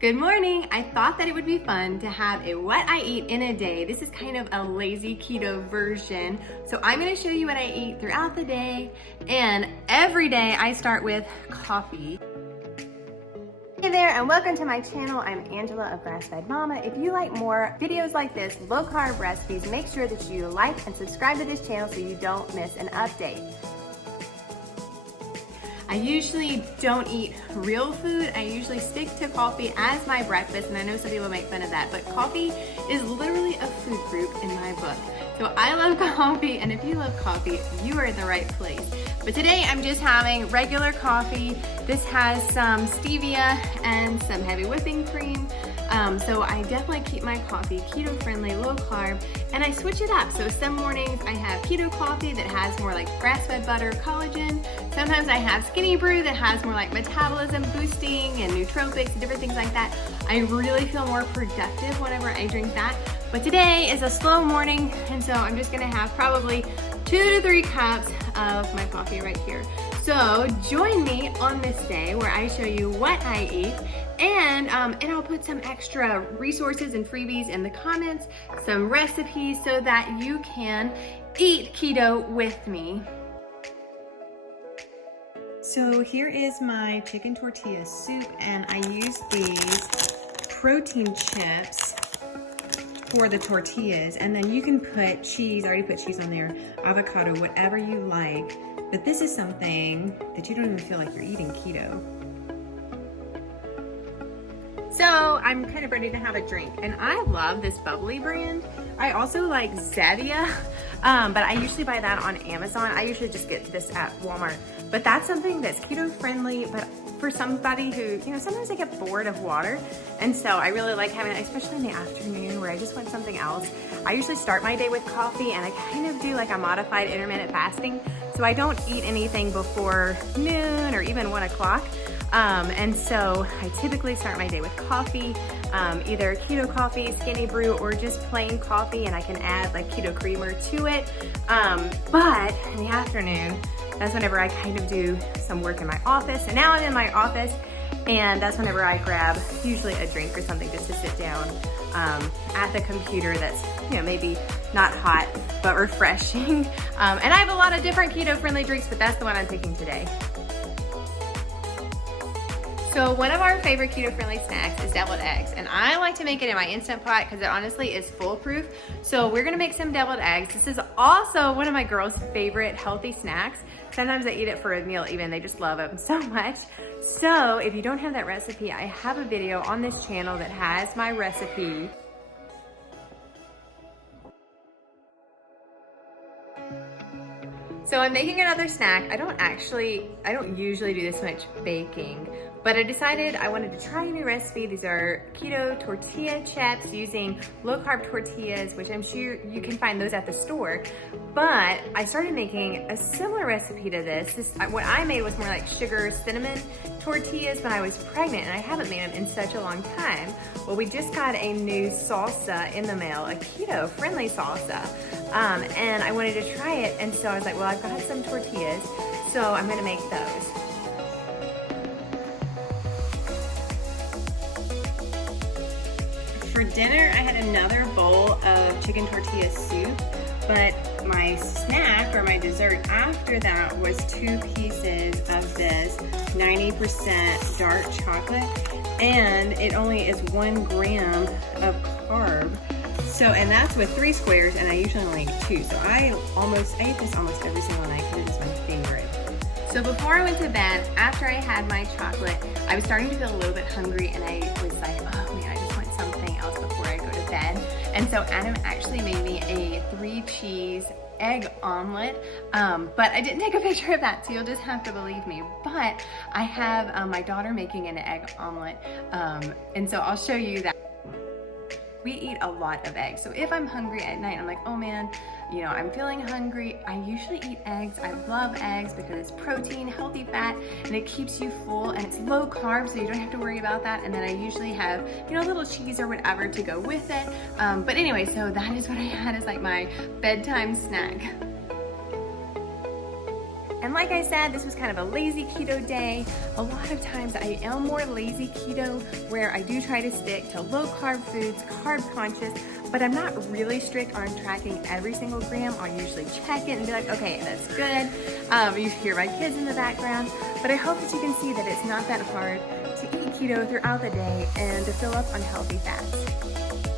Good morning. I thought that it would be fun to have a what I eat in a day. This is kind of a lazy keto version. So I'm gonna show you what I eat throughout the day. And every day I start with coffee. Hey there, and welcome to my channel. I'm Angela of GrassfedMama. If you like more videos like this, low carb recipes, make sure that you like and subscribe to this channel so you don't miss an update. I usually don't eat real food. I usually stick to coffee as my breakfast, and I know some people make fun of that, but coffee is literally a food group in my book. So I love coffee, and if you love coffee, you are in the right place. But today I'm just having regular coffee. This has some stevia and some heavy whipping cream. So I definitely keep my coffee keto friendly, low carb, and I switch it up. So some mornings I have keto coffee that has more like grass-fed butter, collagen. Sometimes I have skinny brew that has more like metabolism boosting and nootropics and different things like that. I really feel more productive whenever I drink that. But today is a slow morning, and so I'm just gonna have probably 2 to 3 cups of my coffee right here. So join me on this day where I show you what I eat, and I'll put some extra resources and freebies in the comments, some recipes so that you can eat keto with me. So here is my chicken tortilla soup, and I use these protein chips for the tortillas, and then you can put cheese. I already put cheese on there, avocado, whatever you like, but this is something that you don't even feel like you're eating keto. So I'm kind of ready to have a drink, and I love this bubbly brand. I also like Zevia, but I usually buy that on Amazon. I usually just get this at Walmart, but that's something that's keto friendly, but for somebody who, sometimes they get bored of water, and so I really like having it, especially in the afternoon where I just want something else. I usually start my day with coffee, and I kind of do like a modified intermittent fasting, so I don't eat anything before noon or even 1 o'clock. And so I typically start my day with coffee, either keto coffee, skinny brew, or just plain coffee, and I can add like keto creamer to it. But in the afternoon, that's whenever I kind of do some work in my office. And now I'm in my office, and that's whenever I grab usually a drink or something just to sit down at the computer that's, maybe not hot, but refreshing. And I have a lot of different keto-friendly drinks, but that's the one I'm picking today. So one of our favorite keto-friendly snacks is deviled eggs, and I like to make it in my Instant Pot because it honestly is foolproof. So we're gonna make some deviled eggs. This is also one of my girls' favorite healthy snacks. Sometimes they eat it for a meal even, they just love them so much. So if you don't have that recipe, I have a video on this channel that has my recipe. So I'm making another snack. I don't usually do this much baking, but I decided I wanted to try a new recipe. These are keto tortilla chips using low carb tortillas, which I'm sure you can find those at the store. But I started making a similar recipe to this. What I made was more like sugar cinnamon tortillas when I was pregnant, and I haven't made them in such a long time. Well, we just got a new salsa in the mail, a keto friendly salsa. And I wanted to try it, and so I was like, well, I've got some tortillas, so I'm gonna make those. For dinner, I had another bowl of chicken tortilla soup, but my snack or my dessert after that was 2 pieces of this 90% dark chocolate, and it only is 1 gram of carb. So, and that's with 3 squares, and I usually only eat 2. So I ate this almost every single night because it is my favorite. So before I went to bed, after I had my chocolate, I was starting to feel a little bit hungry, and I was like, oh man, I just want something else before I go to bed. And so Adam actually made me a 3-cheese egg omelet, but I didn't take a picture of that, so you'll just have to believe me. But I have my daughter making an egg omelet, and so I'll show you that. We eat a lot of eggs. So if I'm hungry at night, I'm like, oh man, I'm feeling hungry, I usually eat eggs. I love eggs because it's protein, healthy fat, and it keeps you full, and it's low carb, so you don't have to worry about that. And then I usually have, a little cheese or whatever to go with it. But anyway, so that is what I had as like my bedtime snack. And like I said, this was kind of a lazy keto day. A lot of times I am more lazy keto, where I do try to stick to low carb foods, carb conscious, but I'm not really strict on tracking every single gram. I'll usually check it and be like, okay, that's good. You hear my kids in the background, but I hope that you can see that it's not that hard to eat keto throughout the day and to fill up on healthy fats.